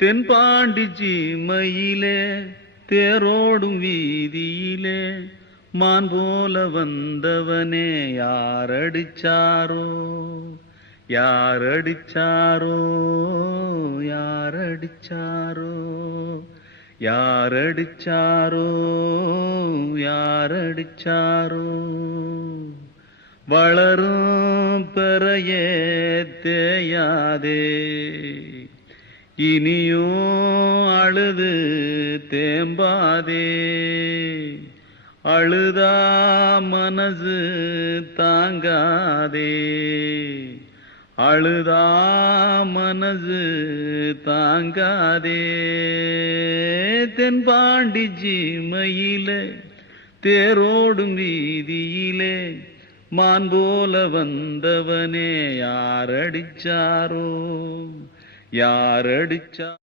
தென்பாண்டி சீமையிலே தேரோடும் வீதியிலே மான் போல வந்தவனே யாரடிச்சாரோ யாரடிச்சாரோ யாரடிச்சாரோ யாரடிச்சாரோ யாரடிச்சாரோ வளரும் பெறையே தேயாதே இனியும் அழுது தேம்பாதே அழுதா மனசு தாங்காதே அழுதா மனசு தாங்காதே தென்பாண்டி சீமையிலே தேரோடும் வீதியிலே மான் போல வந்தவனே யாரடிச்சாரோ யாரடிச்சா